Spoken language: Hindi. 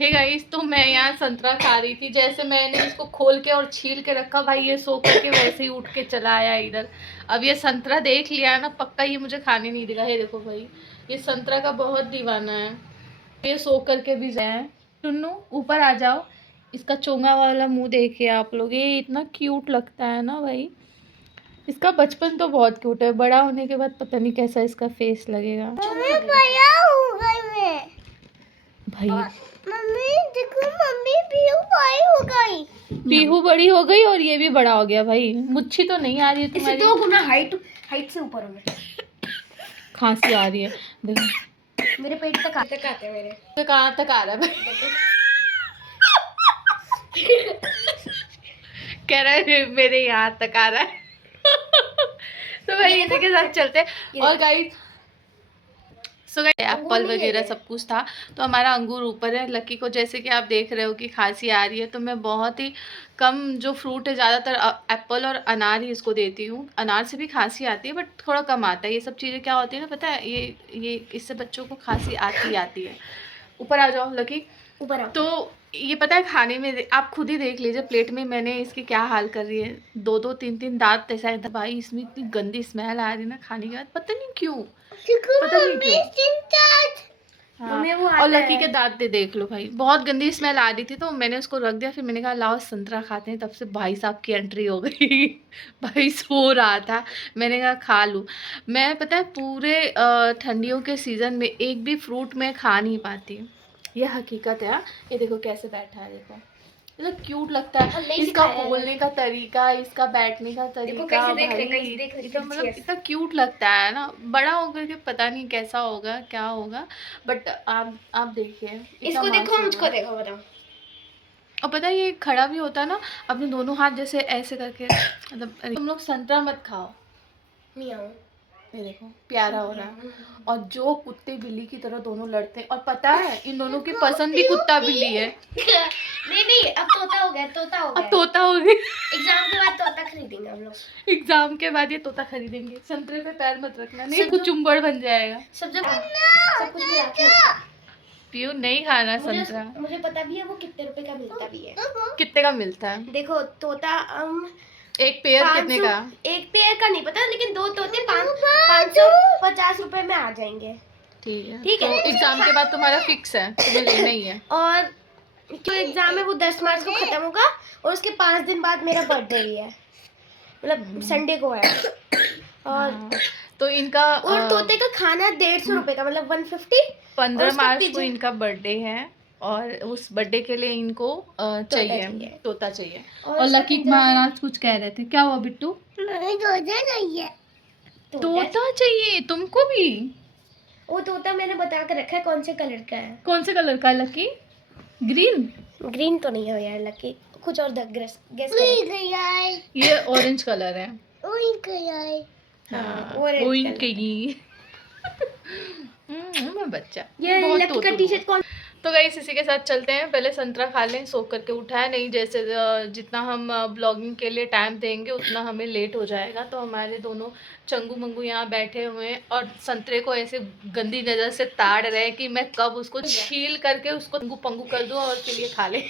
हे गाइस, तो मैं यहाँ संतरा खा रही थी। जैसे मैंने इसको खोल के और छील के रखा, भाई ये सो करके वैसे ही उठ के चला आया इधर। अब ये संतरा देख लिया ना, पक्का ये मुझे खाने नहीं देगा। ये देखो भाई, ये संतरा का बहुत दीवाना है। ये सो करके भी जाए। टुन्नू ऊपर आ जाओ। इसका चोंगा वाला मुंह देखिए आप लोग, ये इतना क्यूट लगता है ना भाई। इसका बचपन तो बहुत क्यूट है, बड़ा होने के बाद पता नहीं कैसा इसका फेस लगेगा। भाई मम्मी देखो, मम्मी पीहू बड़ी हो गई। पीहू बड़ी हो गई और ये भी बड़ा हो गया भाई। मुच्छी तो नहीं आ रही है तुम्हारी, 2 गुना हाइट से ऊपर हो गए। खांसी आ रही है देखो। मेरे पेट तक आते हैं मेरे। तो कहाँ तक आ रहा है भाई? कह रहा है मेरे यहाँ तक आ रहा है। तो भाई इसी के साथ चलते हैं। और गाइस सो एप्पल वगैरह सब कुछ था, तो हमारा अंगूर ऊपर है। लकी को जैसे कि आप देख रहे हो कि खांसी आ रही है, तो मैं बहुत ही कम जो फ्रूट है, ज़्यादातर एप्पल और अनार ही इसको देती हूँ। अनार से भी खांसी आती है बट थोड़ा कम आता है। ये सब चीज़ें क्या होती है ना, पता है, ये इससे बच्चों को खांसी आती है। ऊपर आ जाओ लकी, ऊपर आओ। तो ये पता है खाने में आप खुद ही देख लीजिए, प्लेट में मैंने इसकी क्या हाल कर रही है। 2 3 दांत ऐसा है भाई। इसमें इतनी गंदी स्मेल आ रही है ना खाने के बाद, पता नहीं क्यों, पता नहीं क्यों। हाँ। और लकी के दांत देख लो भाई, बहुत गंदी स्मेल आ रही थी, तो मैंने उसको रख दिया। फिर मैंने कहा लाओ संतरा खाते हैं। तब से भाई साहब की एंट्री हो गई। भाई सो रहा था, मैंने कहा खा लूँ। मैं पता है पूरे ठंडियों के सीज़न में एक भी फ्रूट मैं खा नहीं पाती, ये हकीकत है। ये देखो कैसे बैठा है, देखो इतना क्यूट लगता है। इसका बोलने का तरीका, इसका बैठने का तरीका, भाई इतना मतलब इतना क्यूट लगता है ना। बड़ा होकर के पता नहीं कैसा होगा, क्या होगा, बट आप देखिए इसको देखो, मुझको देखो, बताओ। और पता है ये खड़ा भी होता है ना, अपने दोनों हाथ जैसे ऐसे करके, मतलब तुम लोग संतरा मत खाओ। मियाओ। ये देखो प्यारा हो रहा है। और जो कुत्ते बिल्ली की तरह दोनों लड़ते हैं, और पता है इन दोनों की पसंद भी कुत्ता बिल्ली है। नहीं, अब तोता हो गया। अब तोता हो गया। एग्जाम के बाद तोता खरीदेंगे हम लोग। एग्जाम के बाद ये तोता खरीदेंगे। संतरे पे पैर मत रखना, नहीं कुछ चुंबड़ बन जाएगा। सब कुछ मिला के। पीयू नहीं खाना संतरा। मुझे पता भी है वो कितने रुपए का मिलता भी है। कितने का मिलता है? देखो तोता एक पेयर कितने का? एक पेयर का नहीं पता, लेकिन 2 तोते 550 रुपए में आ जाएंगे। ठीक है। तो एग्जाम के बाद तुम्हारा फिक्स है, तुम्हें लेना ही है। और जो एग्जाम है वो 10 मार्च को खत्म होगा, और उसके 5 दिन बाद मेरा बर्थडे भी है, मतलब संडे को है। और तो इनका और तोते का खाना 150 रुपए का, मतलब 150। 15 मार्च को इनका बर्थडे है, और उस बर्थडे के लिए इनको चाहिए तोता चाहिए। और लकी महाराज कुछ कह रहे थे, क्या हुआ बिट्टू? तोता चाहिए तुमको भी? वो तोता मैंने बता कर रखा है कौन से कलर का है। कौन से कलर का है लकी? ग्रीन तो नहीं है यार लकी, कुछ और गेस ये ऑरेंज कलर है। मैं बच्चा ये लकी का टी शर्ट कौन। तो गाइस इसी के साथ चलते हैं, पहले संतरा खा लें। सो करके उठा है नहीं, जैसे जितना हम ब्लॉगिंग के लिए टाइम देंगे उतना हमें लेट हो जाएगा। तो हमारे दोनों चंगू मंगू यहाँ बैठे हुए हैं और संतरे को ऐसे गंदी नज़र से ताड़ रहे हैं कि मैं कब उसको छील करके उसको पंगू पंगू कर दूँ और फिर ये खा ले।